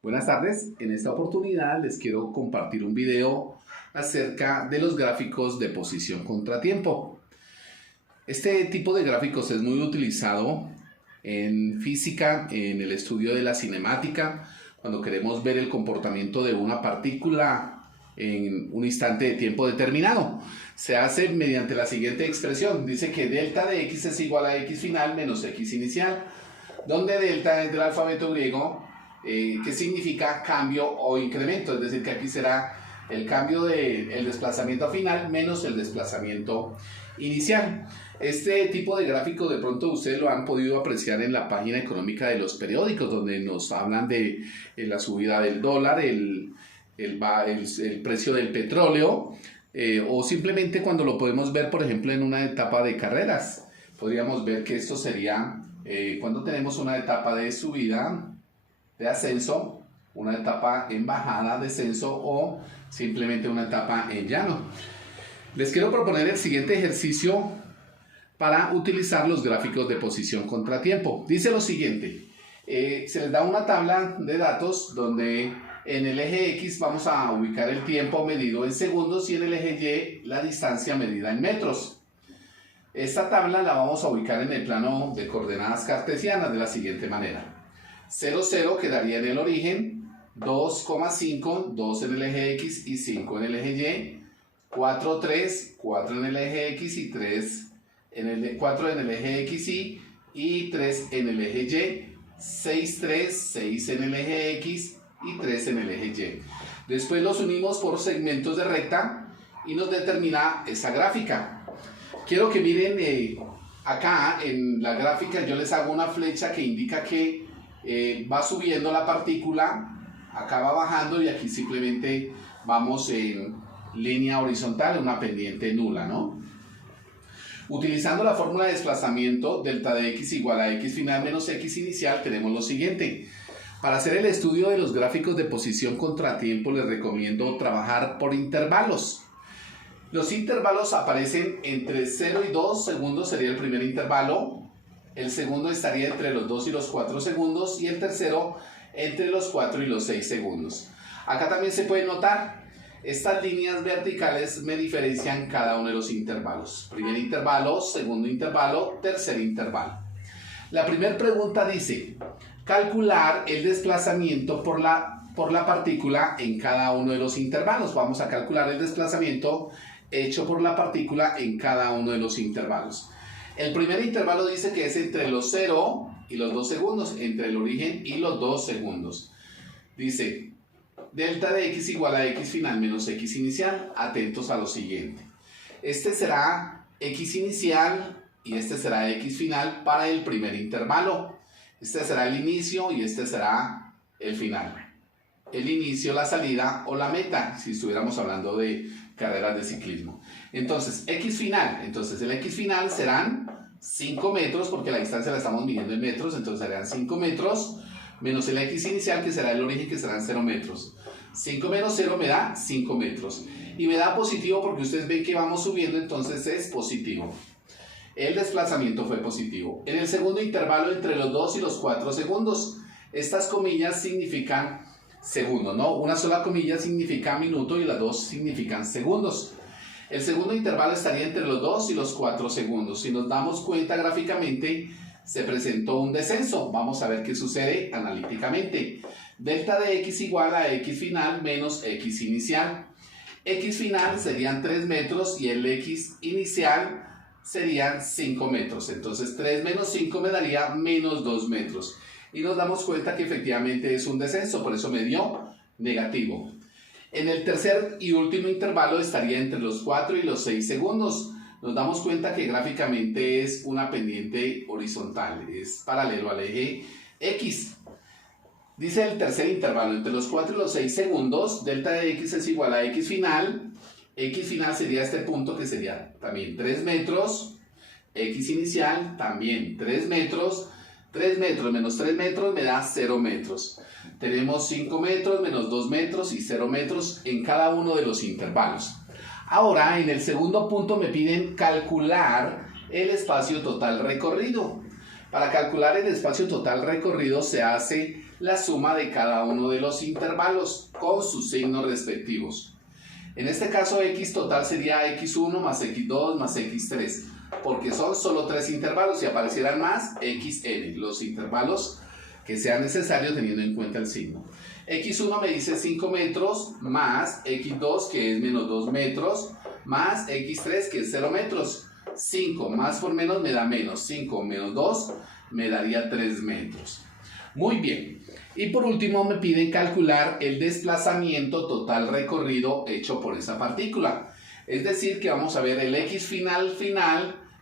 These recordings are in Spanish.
Buenas tardes, en esta oportunidad les quiero compartir un video acerca de los gráficos de posición contratiempo. Este tipo de gráficos es muy utilizado en física, en el estudio de la cinemática, cuando queremos ver el comportamiento de una partícula en un instante de tiempo determinado. Se hace mediante la siguiente expresión, dice que delta de x es igual a x final menos x inicial, donde delta es del alfabeto griego, que significa cambio o incremento, es decir, que aquí será el cambio del desplazamiento final menos el desplazamiento inicial. Este tipo de gráfico de pronto ustedes lo han podido apreciar en la página económica de los periódicos, donde nos hablan de la subida del dólar, el precio del petróleo, o simplemente cuando lo podemos ver, por ejemplo, en una etapa de carreras. Podríamos ver que esto sería cuando tenemos una etapa de subida, de ascenso, una etapa en bajada, descenso o simplemente una etapa en llano. Les quiero proponer el siguiente ejercicio para utilizar los gráficos de posición contratiempo. Dice lo siguiente, se les da una tabla de datos donde en el eje X vamos a ubicar el tiempo medido en segundos y en el eje Y la distancia medida en metros. Esta tabla la vamos a ubicar en el plano de coordenadas cartesianas de la siguiente manera. 0, 0 quedaría en el origen, 2,5, 2 en el eje X y 5 en el eje Y, 4, 3, 4 en el eje X y 4 en el eje XY y 3 en el eje Y, 6, 3, 6 en el eje X y 3 en el eje Y. Después los unimos por segmentos de recta y nos determina esa gráfica. Quiero que miren acá en la gráfica, yo les hago una flecha que indica que va subiendo la partícula, acá va bajando y aquí simplemente vamos en línea horizontal, una pendiente nula, ¿no? Utilizando la fórmula de desplazamiento, delta de x igual a x final menos x inicial, tenemos lo siguiente. Para hacer el estudio de los gráficos de posición contratiempo les recomiendo trabajar por intervalos. Los intervalos aparecen entre 0 y 2 segundos, sería el primer intervalo. El segundo estaría entre los 2 y los 4 segundos y el tercero entre los 4 y los 6 segundos. Acá también se puede notar, estas líneas verticales me diferencian cada uno de los intervalos. Primer intervalo, segundo intervalo, tercer intervalo. La primera pregunta dice, calcular el desplazamiento por la partícula en cada uno de los intervalos. Vamos a calcular el desplazamiento hecho por la partícula en cada uno de los intervalos. El primer intervalo dice que es entre los 0 y los 2 segundos, entre el origen y los 2 segundos. Dice, delta de x igual a x final menos x inicial. Atentos a lo siguiente. Este será x inicial y este será x final para el primer intervalo. Este será el inicio y este será el final. El inicio, la salida o la meta, si estuviéramos hablando de carreras de ciclismo. Entonces, x final. Entonces, el x final serán 5 metros, porque la distancia la estamos midiendo en metros, entonces serán 5 metros, menos el x inicial, que será el origen, que serán 0 metros. 5 menos 0 me da 5 metros. Y me da positivo porque ustedes ven que vamos subiendo, entonces es positivo. El desplazamiento fue positivo. En el segundo intervalo, entre los 2 y los 4 segundos, estas comillas significan segundos, ¿no? Una sola comilla significa minuto y las dos significan segundos. El segundo intervalo estaría entre los 2 y los 4 segundos. Si nos damos cuenta gráficamente, se presentó un descenso. Vamos a ver qué sucede analíticamente. Delta de x igual a x final menos x inicial. X final serían 3 metros y el x inicial serían 5 metros. Entonces 3 menos 5 me daría menos 2 metros. Y nos damos cuenta que efectivamente es un descenso, por eso me dio negativo. En el tercer y último intervalo estaría entre los 4 y los 6 segundos. Nos damos cuenta que gráficamente es una pendiente horizontal, es paralelo al eje X. Dice el tercer intervalo, entre los 4 y los 6 segundos, delta de x es igual a x final. X final sería este punto que sería también 3 metros. X inicial también 3 metros. 3 metros menos 3 metros me da 0 metros. Tenemos 5 metros menos 2 metros y 0 metros en cada uno de los intervalos. Ahora, en el segundo punto me piden calcular el espacio total recorrido. Para calcular el espacio total recorrido se hace la suma de cada uno de los intervalos con sus signos respectivos. En este caso, x total sería x1 más x2 más x3, porque son solo 3 intervalos y aparecieran más xn, los intervalos que sean necesarios teniendo en cuenta el signo. x1 me dice 5 metros, más x2 que es menos 2 metros, más x3 que es 0 metros. 5 más por menos me da menos, 5 menos 2 me daría 3 metros. Muy bien. Y por último me piden calcular el desplazamiento total recorrido hecho por esa partícula. Es decir, que vamos a ver el x final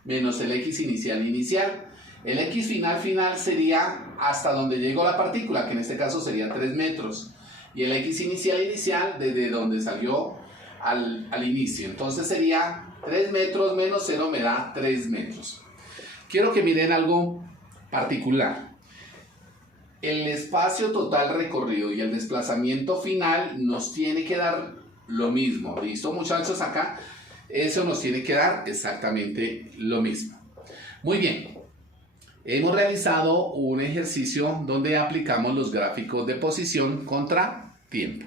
menos el x inicial. El x final sería hasta donde llegó la partícula, que en este caso sería 3 metros. Y el x inicial desde donde salió al inicio. Entonces sería 3 metros menos 0 me da 3 metros. Quiero que miren algo particular. El espacio total recorrido y el desplazamiento final nos tiene que dar lo mismo. ¿Listo, muchachos? Acá eso nos tiene que dar exactamente lo mismo. Muy bien. Hemos realizado un ejercicio donde aplicamos los gráficos de posición contra tiempo.